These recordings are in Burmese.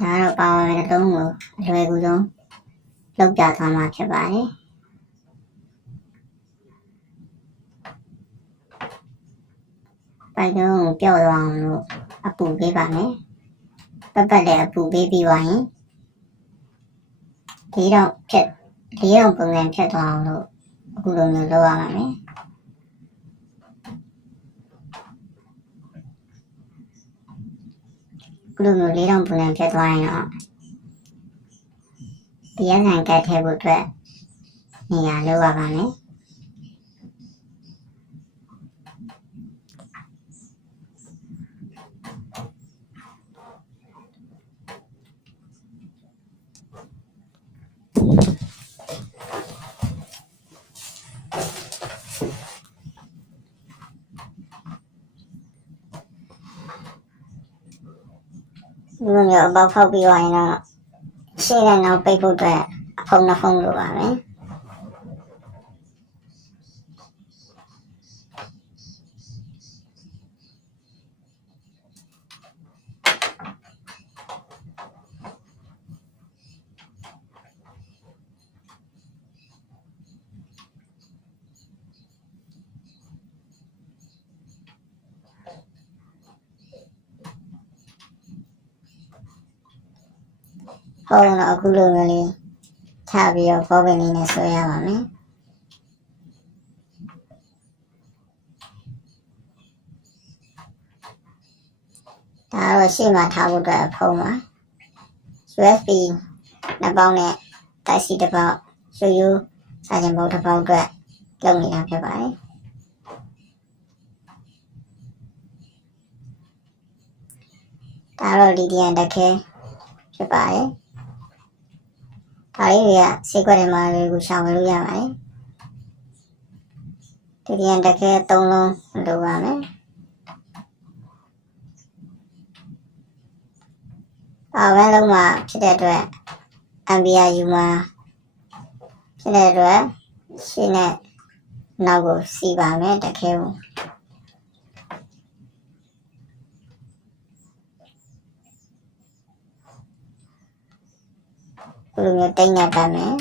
ဒါတော့ပါဝင်တဲ့သုံးကိုအလွယ်ကူဆုံးလောက်ပြသွားမှာဖြစ်ပါတယ်ပိုက်လုံးကိုပြော့သွားအောင်လို့အပူပေးပါမယ်ပတ်လည်းအပူပေးပြီးသွားရင်၄တောင်ပုံစံဖြတ်သွားအောင်လို့အခုလိုမျိုးလုပ်ရမှာမယ်အခုလိုမျိုး၄တောင်ပုံစံဖြတ်သွားရင်တော့ဒီရဆိုင်ကတ်ထည့်ဖို့အတွက်နေရာလုပ်ရပါမယ်ဒီလိုမျိုးအပေါက်ဖောက်ပြီးသွားရင်တော့ရှေ့နဲ့နောက်ပိတ်ဖို့အတွက်အဖုံနှစ်ဖုံလိုပါမယ်ဟုတ်တော့အခုလိုမျိုးလေးချပြီးတော့ဘောပင်လေးနဲ့ဆွဲရပါမယ်ဒါတော့ရှေ့မှာထားဖို့အတွက်အဖုံးပါ USB နှစ်ပေါင်းနဲ့တိုက်စီတစ်ပေါက်ရိုးရိုးစာချင်းပေါက်တစ်ပေါက်အတွက်လုပ်နေတာဖြစ်ပါတယ်ဒါတော့လီသီယမ်တခဲဖြစ်ပါတယ်ဒါလေးတွေကဆေးကွက်တွေမှာတွေကိုရှာဝင်လို့ရပါတယ်လီသီယမ်တခဲ3လုံးလိုပါမယ်ဝမ်းလုံးမှာဖြစ်တဲ့အတွက် MBRU မှာဖြစ်တဲ့အတွက်ရှင်းနဲ့နောက်ကိုစီးပါမယ်တခဲကိုဒီလိုမျိုးတိတ်နေပါမယ်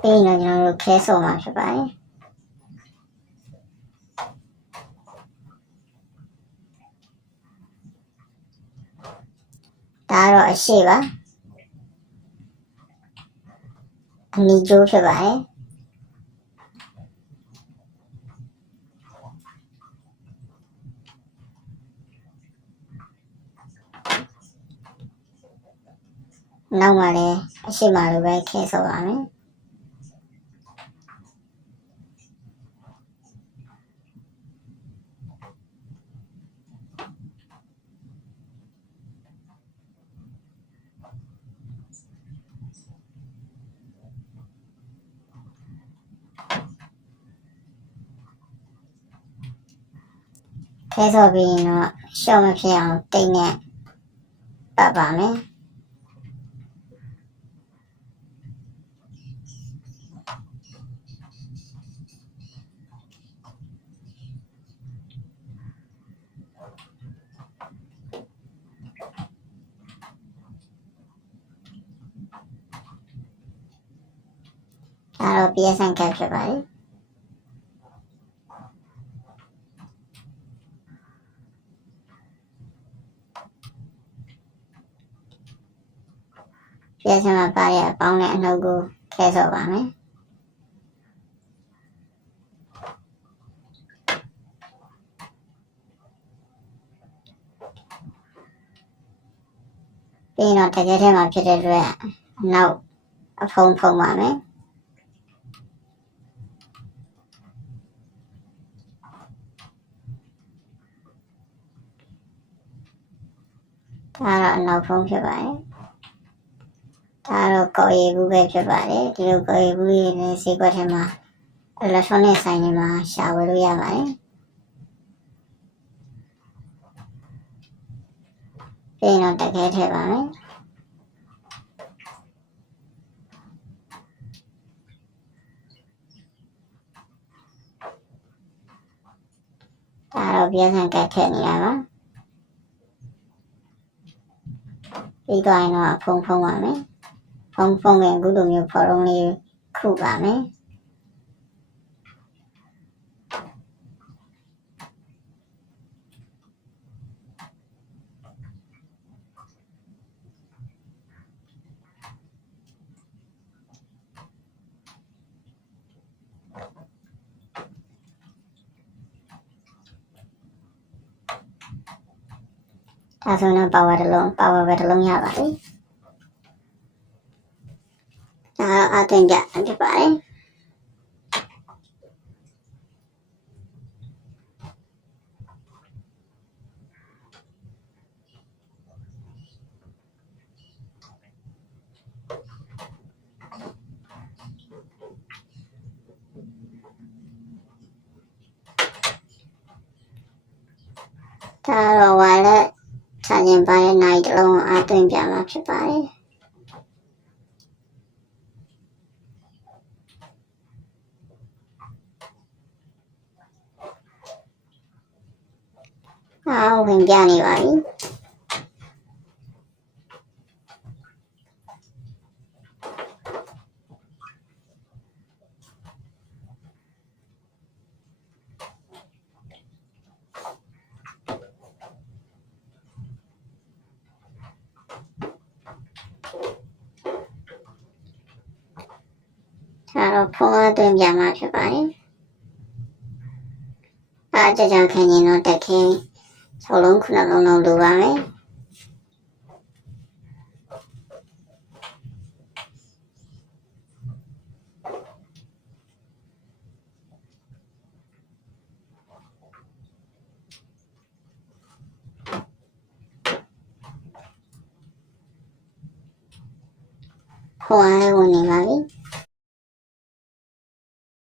ပြီးရင်ကျွန်တော်တို့ခဲဆုံမှာဖြစ်ပါတယ်ဒါတော့အရှိပါအနီကျိုးဖြစ်ပါတယ်နောက်မှလည်းအရှိမှလိုပဲခဲဆုံပါမယ်ခဲဆော့ပြီးရင်တော့ရှော့မဖြစ်အောင်တိတ်နဲ့ပတ်ပါမယ်ဒါတော့ PSN ကတ်ဖြစ်ပါတယ်PSN မှာပါတဲ့အပေါင်းနဲ့အနှုတ်ကိုခဲဆော့ပါမယ်ပြီးတော့တကယ်ထဲမှာဖြစ်တဲ့အတွက်နောက်အဖုံဖုံပါမယ်ဒါတော့အနောက်ဖုံးဖြစ်ပါတယ်ဒါတော့ကော်ရည်ဘူးပဲဖြစ်ပါတယ်ဒီလိုကော်ရည်ဘူးရဲ့ဈေးကွက်ထဲမှာ electronic ဆိုင်တွေမှာရှာဝယ်လို့ရပါတယ်ပြီးတော့တကယ်ထည့်ပါမယ် ပြည့်စုံကက်ထည့်နေရပါပြီးတော့ရင်တော့ဖုံးပါမယ်ဖုံးရင်အခုလိုမျိုးဖော်လုံးလေးခုပါမယ်ဒါဆိုတော့ပါဝါတစ်လုံးရပါပြီဒါအသွင်ပြဖြစ်ပါတယ်ဒါတော့ဝါလက်ခြာခြင်းပါတဲ့နိုင်တစ်လုံးအသွင်ပြမှာဖြစ်ပါတယ်ဝင်ပြနေပါပြီဒါတော့ဖုံးအသွင်ပြမှာဖြစ်ပါတယ်အားကြကြခံရင်တော့တက်ခင်း6လုံး9လုံးလောက်လိုပါမယ်ဖုံးအားဝင်နေပါပြီ